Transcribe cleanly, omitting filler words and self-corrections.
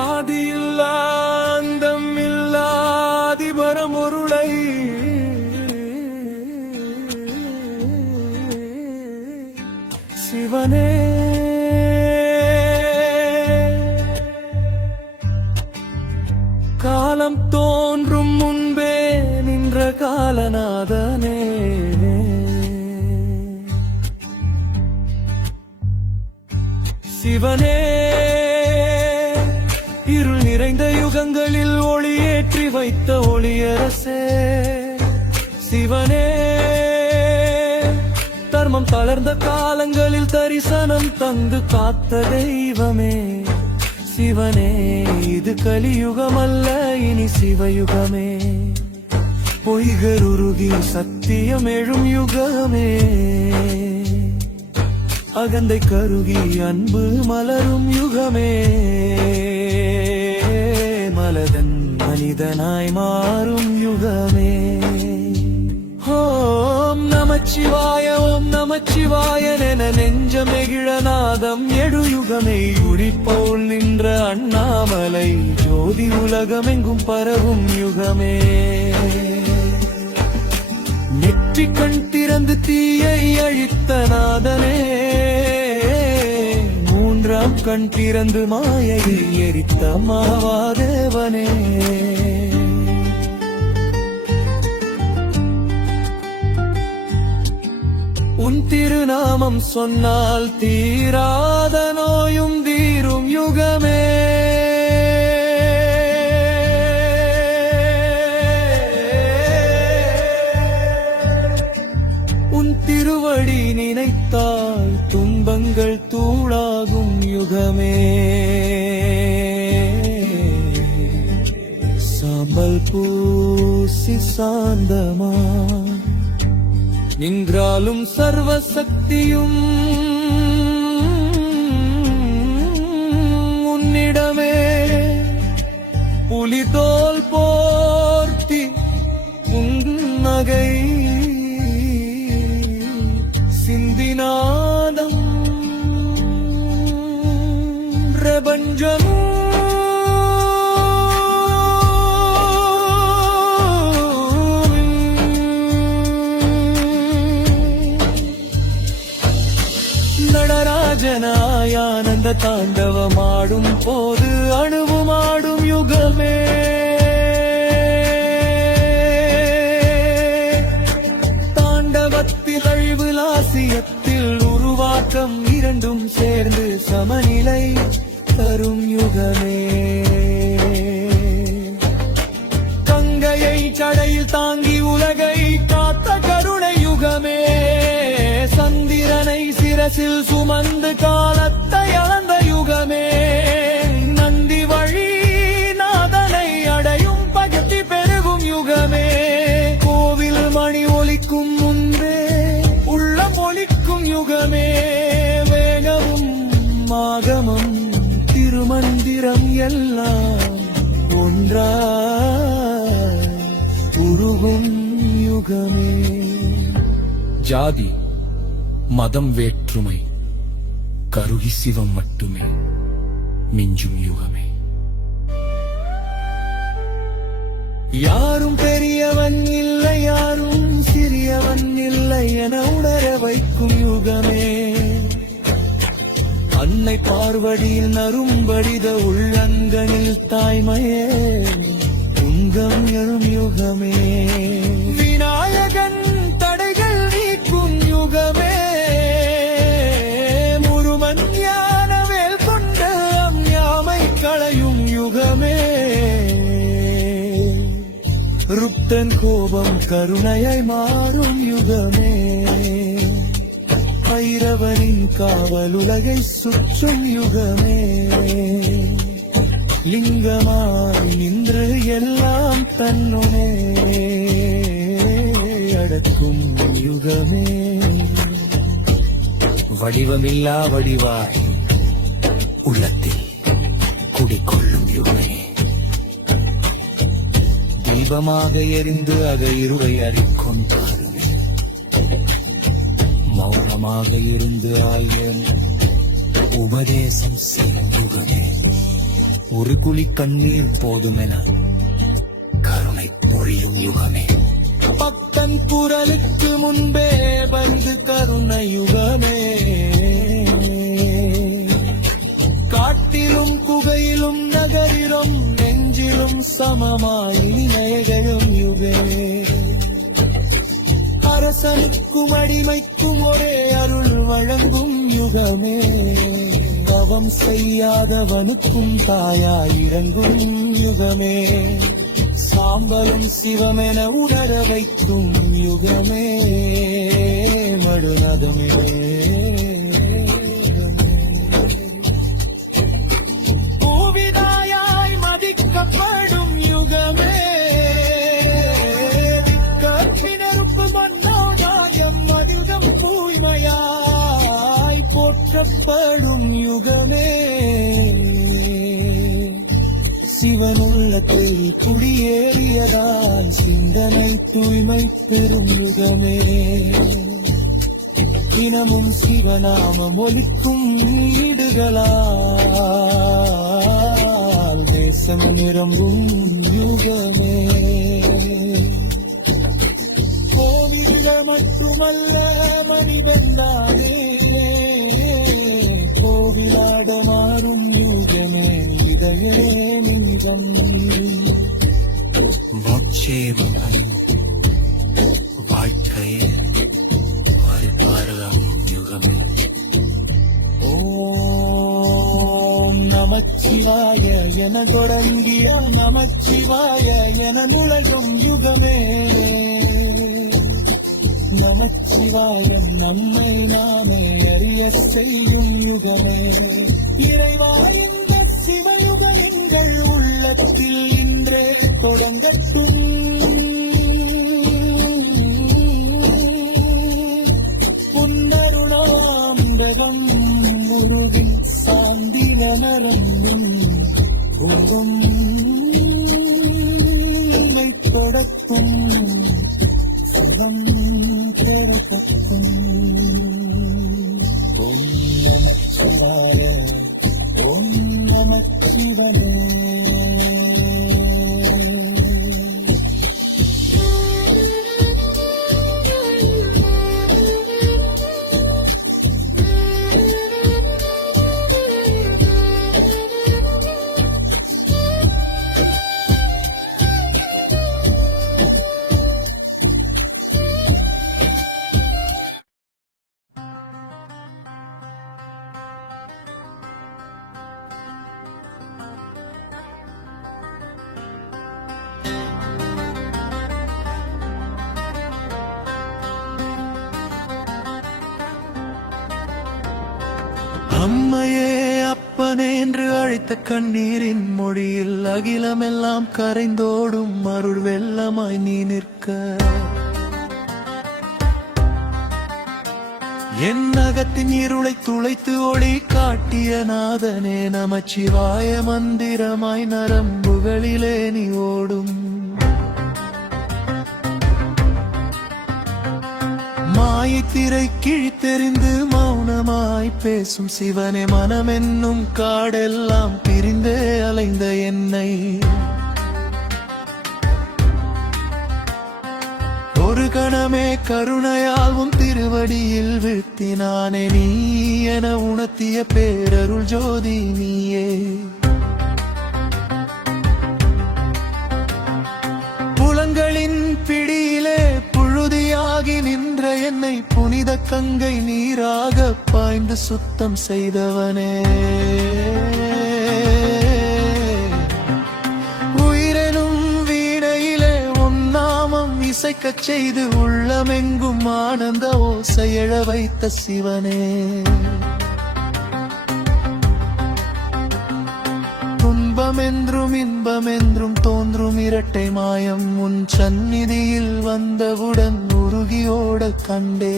ஆதியில்லா அந்தமில்லாதி பரமொருளை சிவனே காலம் தோன்றும் முன்பே நின்ற காலநாதனே சிவனே இருள் நிறைந்த யுகங்களில் ஒளியேற்றி வைத்த ஒளியரசே சிவனே தர்மம் தளர்ந்த காலங்களில் தரிசனம் தந்து காத்த தெய்வமே சிவனே இது கலியுகமல்ல இனி சிவயுகமே பொய்கருருகி சத்தியம் எழும் யுகமே அகந்தை கருகி அன்பு மலரும் யுகமே மலதன் மனிதனாய் மாறும் யுகமே ஓம் நமச்சிவாய ஓம் நமச்சிவாய என நெஞ்சமெகிழநாதம் எடு யுகமே உரிப்போல் நின்ற அண்ணாமலை ஜோதி உலகமெங்கும் பரவும் யுகமே நெற்றி கண் திறந்து தீயை அழித்த நாதனே மூன்றாம் கண் திறந்து மாயையை எரித்த மாவாதேவனே உன் திருநாமம் சொன்னால் தீராத நோயும் தீரும் யுகமே உன் திருவடி நினைத்தால் துன்பங்கள் தூளாகும் யுகமே சாம்பல் பூசி சாந்தமா நின்றாலும் சர்வசக்தியும் உன்னிடமே புலிதோல் போர்த்தி புன்னகை சிந்திநாதம் பிரபஞ்சம் நடராஜனாய் ஆனந்த தாண்டவமாடும் போது அணுவுமாடும் யுகமே தாண்டவத்தில் அழிவு லாசியத்தில் உருவாக்கம் இரண்டும் சேர்ந்து சமநிலை தரும் யுகமே கங்கையை சடையில் தாங்கி உலகை காத்த கருணை யுகமே சந்திரனை சிரசில் சுமந்து காலத்தை அளந்த யுகமே நந்தி வழி நாதனை அடையும் பக்தி பெருகும் யுகமே கோவில் மணி ஒலிக்கும் முன்பே உள்ளம் ஒலிக்கும் யுகமே வேகமும் ஆகமம் திருமந்திரம் எல்லாம் ஒன்றாய் உருகும் யுகமே ஜாதி மதம் வேற்றுமை கருகி சிவம் மட்டுமே மிஞ்சும் யுகமே யாரும் பெரியவன் இல்லை யாரும் சிறியவன் இல்லை என உணர வைக்கும் யுகமே அன்னை பார்வடியில் நரும்படித உள்ளங்கனில் தாய்மையே உங்கம் எழும் யுகமே விநாயகன் தடைகள் நீக்கும் யுகமே ருப்தன் கோபம் கருணையாய் மாறும் யுகமே பைரவனின் காவல் உலகை சுற்றும் யுகமே லிங்கமாய் நின்று எல்லாம் தன்னுமே அடக்கும் யுகமே வடிவமில்லா வடிவாய் உள்ளத்தில் குடிக்கொள்ளும் யுகமே தீபமாக எரிந்து அக இருளை அறிக்கொண்டாரும் மௌனமாக இருந்து ஆயன் உபதேசம் செய்யுகமே ஒரு குழி கண்ணீர் போதுமென கருணை பொழியும் யுகமே. பக்தன் குரலுக்கு முன்பே வந்து கருணை யுகமே. காட்டிலும் குகையிலும் நகரிலும் நெஞ்சிலும் சமமாய் நிகழும் யுகமே. அரசனுக்கும் அடிமைக்கும் ஒரே அருள் வழங்கும் யுகமே. தவம் செய்யாதவனுக்கும் தாயாய் இறங்கும் யுகமே. சாம்பலும் சிவமென உணர வைக்கும் யுகமே. மடுநதமே பூவிதாயாய் மதிக்கப்படும் யுகமே. கற்பினருப்பு மன்னோடாயம் மதில்கம் தூய்மையாய் போற்றப்படும் யுகமே. சிவன் உள்ளத்தில் குடியேறியதால் சிந்தனை தூய்மை பெறும் யுகமே. தினமும் சிவநாமம் ஒலிக்கும் வீடுகளால் தேசம் நிரம்பும் யுகமே. கோவில்கள் மட்டுமல்ல மணிவந்தானே கோவிலாட மாறும் யுகமே. இதயே நிகன் மோட்சேமம் வாழ்க்கையே வருவாரம் யுகமே. ஓம் நமச்சிவாய என தொடங்கிய நமச்சிவாய என நுழையும் யுகமே. நமச்சிவாயன் நம்மை நாமே அறிய செய்யும் யுகமே. இறைவா இந்த சிவயுக எங்கள் உள்ளத்தில் இன்றே தொடங்கட்டும். புன்னருளாம்பகம் முருகின் சாந்தின நரம்பும் உருவம் தொடக்கும். சிவம் பெறப்பட்டும். ஓம் நமச்சிவாய ஓம் நமச்சிவாய. அம்மையே அப்பனே என்று அழைத்த கண்ணீரின் மொழியில் அகிலமெல்லாம் கரைந்தோடும் அருள் வெள்ளமாய் நீ நிற்க. என் அகத்தின் இருளை துளைத்து ஒளி காட்டிய நாதனே நமச்சிவாய மந்திரமாய் நரம்புகளிலே நீ ஓடும். மாயை திரை கிழித்தெறிந்து மௌனமாய் பேசும் சிவனே மனமென்னும் காடெல்லாம் பிரிந்தே அலைந்த என்னை ஒரு கணமே கருணையால் உன் திருவடியில் வீழ்த்தினானே. நீ என உணர்த்திய பேரருள் ஜோதி நீயே. புலன்களின் பிடியிலே புழுதியாகி நின்ற என்னை புனித கங்கை நீராக பாய்ந்து சுத்தம் செய்தவனே. உயிரெனும் வீணையிலே உன் நாமம் இசைக்கச் செய்து உள்ளமெங்கும் ஆனந்த ஓசை எழ வைத்த சிவனே. துன்பமென்றும் இன்பமென்றும் தோன்றும் இரட்டை மாயம் உன் சந்நிதியில் வந்தவுடன் உருகியோட கண்டே.